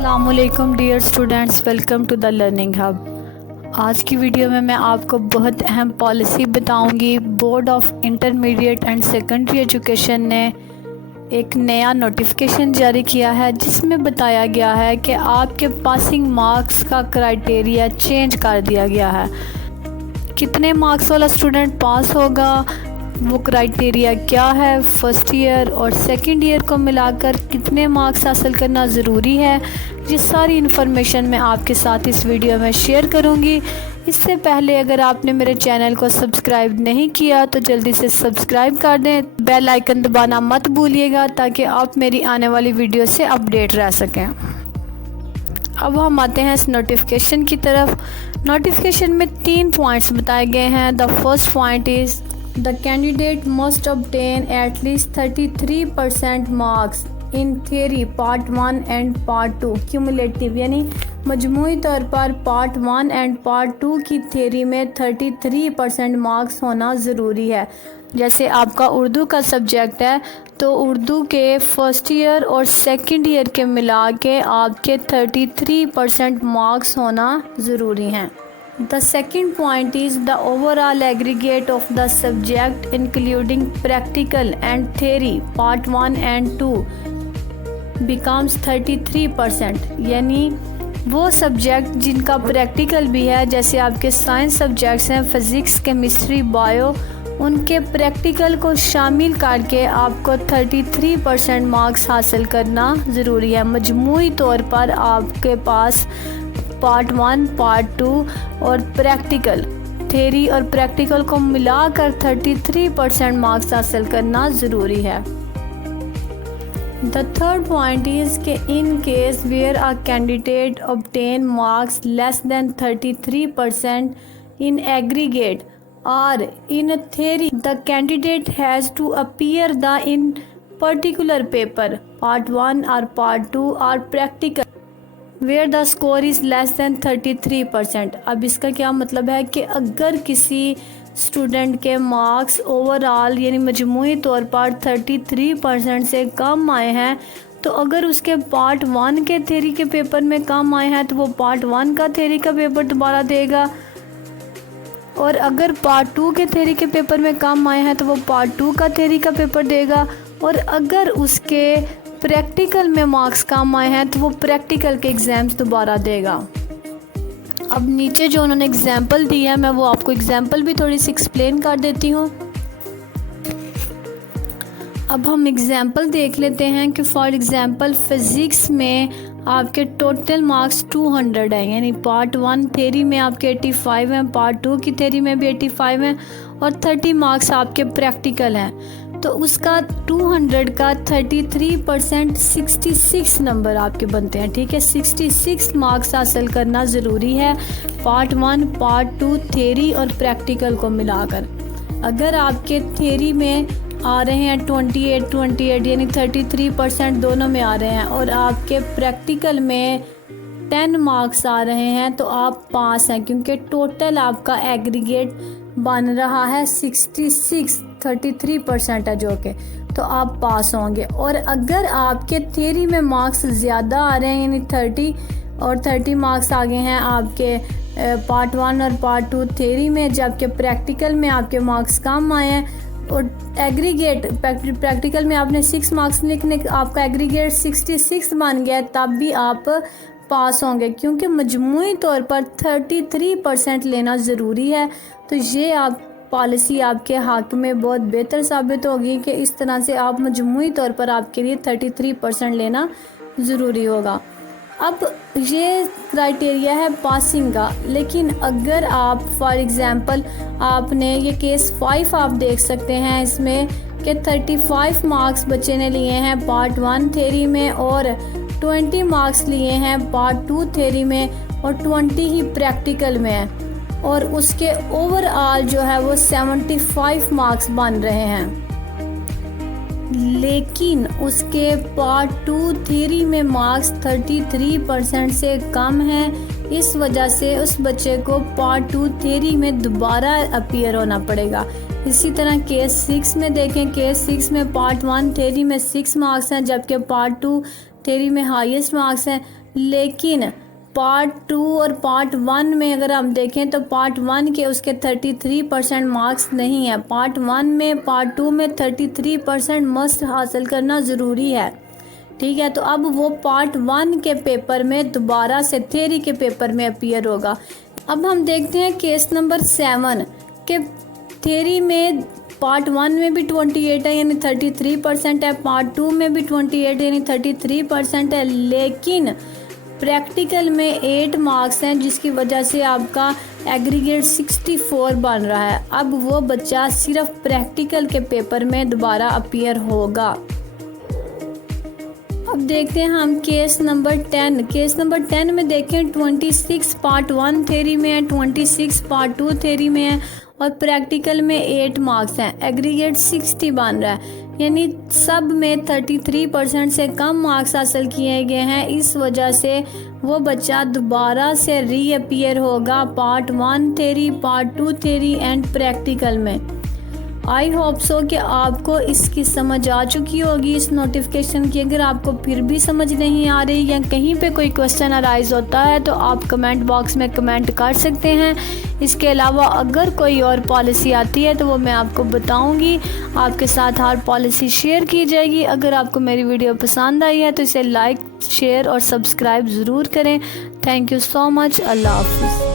अस्सलामुअलैकुम dear students, welcome to the learning hub. आज की वीडियो में मैं आपको बहुत अहम पॉलिसी बताऊंगी। Board of intermediate and secondary education ने एक नया नोटिफिकेशन जारी किया है जिसमें बताया गया है कि आपके पासिंग मार्क्स का क्राइटेरिया चेंज कर दिया गया है। कितने मार्क्स वाला स्टूडेंट पास होगा, वो क्राइटेरिया क्या है, फर्स्ट ईयर और सेकंड ईयर को मिलाकर कितने मार्क्स हासिल करना ज़रूरी है, ये सारी इन्फॉर्मेशन मैं आपके साथ इस वीडियो में शेयर करूंगी। इससे पहले अगर आपने मेरे चैनल को सब्सक्राइब नहीं किया तो जल्दी से सब्सक्राइब कर दें, बेल आइकन दबाना मत भूलिएगा ताकि आप मेरी आने वाली वीडियो से अपडेट रह सकें। अब हम आते हैं इस नोटिफिकेशन की तरफ। नोटिफिकेशन में 3 पॉइंट्स बताए गए हैं। The first point is The candidate must obtain at least 33% marks in theory part 1 and part 2 cumulative, यानी मजमूई तौर पर पार्ट 1 एंड पार्ट 2 की थ्योरी में 33% मार्क्स होना ज़रूरी है। जैसे आपका उर्दू का सब्जेक्ट है तो उर्दू के फर्स्ट ईयर और सेकंड ईयर के मिला के आपके 33% मार्क्स होना ज़रूरी हैं। The second point is the overall aggregate of the subject including practical and theory part 1 and 2 becomes 33%, यानी वो सब्जेक्ट जिनका प्रैक्टिकल भी है, जैसे आपके साइंस सब्जेक्ट्स हैं फिज़िक्स, केमिस्ट्री, बायो, उनके प्रैक्टिकल को शामिल करके आपको 33% मार्क्स हासिल करना ज़रूरी है। मजमूई तौर पर आपके पास part 1, part 2 or practical, theory और प्रैक्टिकल को मिलाकर 33% मार्क्स हासिल करना ज़रूरी है। द थर्ड पॉइंट इज़ कि in case where a candidate obtain marks less than 33% in aggregate or in theory the candidate has to appear the in particular paper part 1 or part 2 or practical where the score is less than 33%। अब इसका क्या मतलब है कि अगर किसी student के marks overall यानी मजमूई तौर पर 33% से कम आए हैं, तो अगर उसके पार्ट 1 के थ्योरी के पेपर में कम आए हैं तो वो पार्ट 1 का थ्योरी का पेपर दोबारा देगा, और अगर पार्ट 2 के थ्योरी के पेपर में कम आए हैं तो वो पार्ट 2 का थ्योरी का पेपर देगा, और अगर उसके प्रैक्टिकल में मार्क्स कम आए हैं तो वो प्रैक्टिकल के एग्ज़ाम्स दोबारा देगा। अब नीचे जो उन्होंने एग्ज़ाम्पल दी है मैं वो आपको एग्ज़ाम्पल भी थोड़ी सी एक्सप्लेन कर देती हूँ। अब हम एग्ज़ाम्पल देख लेते हैं कि फॉर एग्ज़ाम्पल फ़िज़िक्स में आपके टोटल मार्क्स 200 हैं, यानी पार्ट 1 थ्योरी में आपके 85 हैं, पार्ट 2 की थ्योरी में भी 85 हैं और 30 मार्क्स आपके प्रैक्टिकल हैं। तो उसका 200 का 33% 66 नंबर आपके बनते हैं। ठीक है, 66 मार्क्स हासिल करना ज़रूरी है पार्ट 1, पार्ट 2 थ्योरी और प्रैक्टिकल को मिलाकर। अगर आपके थ्योरी में आ रहे हैं 28 यानी 33% दोनों में आ रहे हैं, और आपके प्रैक्टिकल में 10 मार्क्स आ रहे हैं तो आप पास हैं, क्योंकि टोटल आपका एग्रीगेट बन रहा है 33% है जो कि, तो आप पास होंगे। और अगर आपके थ्योरी में मार्क्स ज़्यादा आ रहे हैं यानी 30 और 30 मार्क्स आ गए हैं आपके पार्ट 1 और पार्ट 2 थ्योरी में, जबकि प्रैक्टिकल में आपके मार्क्स कम आए हैं और एग्रीगेट प्रैक्टिकल में आपने 6 मार्क्स लिखने, आपका एग्रीगेट 66 बन गया, तब भी आप पास होंगे, क्योंकि मजमूई तौर पर 33% लेना ज़रूरी है। तो ये आप पॉलिसी आपके हक़ में बहुत बेहतर साबित होगी कि इस तरह से आप मजमूई तौर पर आपके लिए 33% लेना ज़रूरी होगा। अब ये क्राइटेरिया है पासिंग का, लेकिन अगर आप फॉर एग्ज़ाम्पल आपने ये केस 5 आप देख सकते हैं इसमें कि 35 मार्क्स बच्चे ने लिए हैं पार्ट 1 थ्योरी में और 20 मार्क्स लिए हैं पार्ट 2 थ्योरी में और 20 ही प्रैक्टिकल में है, और उसके ओवरऑल जो है वो 75 मार्क्स बन रहे हैं, लेकिन उसके पार्ट 2 थ्योरी में मार्क्स 33% से कम हैं। इस वजह से उस बच्चे को पार्ट 2 थ्योरी में दोबारा अपीयर होना पड़ेगा। इसी तरह केस 6 में देखें, केस 6 में पार्ट 1 थ्योरी में 6 मार्क्स हैं, जबकि पार्ट 2 थ्योरी में हाईएस्ट मार्क्स हैं, लेकिन पार्ट 2 और पार्ट 1 में अगर हम देखें तो पार्ट 1 के उसके 33% मार्क्स नहीं है। पार्ट 1 में पार्ट 2 में 33% मस्ट हासिल करना ज़रूरी है। ठीक है, तो अब वो पार्ट 1 के पेपर में दोबारा से थ्योरी के पेपर में अपीयर होगा। अब हम देखते हैं केस नंबर 7 के थ्योरी में पार्ट 1 में भी 28 है यानी 33% है, पार्ट 2 में भी 28 यानी 33% है, लेकिन प्रैक्टिकल में 8 मार्क्स हैं जिसकी वजह से आपका एग्रीगेट 64 बन रहा है। अब वो बच्चा सिर्फ प्रैक्टिकल के पेपर में दोबारा अपीयर होगा। अब देखते हैं हम केस नंबर 10। केस नंबर 10 में देखें 26 पार्ट 1 थ्योरी में है, 26 पार्ट 2 थ्योरी में है और प्रैक्टिकल में 8 मार्क्स हैं, एग्रीगेट 60 बन रहा है यानी सब में 33% से कम मार्क्स हासिल किए गए हैं। इस वजह से वो बच्चा दोबारा से रीअपीयर होगा part 1 theory, part 2 theory and practical में। आई होप सो कि आपको इसकी समझ आ चुकी होगी इस नोटिफिकेशन की। अगर आपको फिर भी समझ नहीं आ रही या कहीं पे कोई क्वेश्चन अराइज होता है तो आप कमेंट बॉक्स में कमेंट कर सकते हैं। इसके अलावा अगर कोई और पॉलिसी आती है तो वो मैं आपको बताऊंगी, आपके साथ हर पॉलिसी शेयर की जाएगी। अगर आपको मेरी वीडियो पसंद आई है तो इसे लाइक, शेयर और सब्सक्राइब ज़रूर करें। Thank you so much. अल्लाह हाफिज़।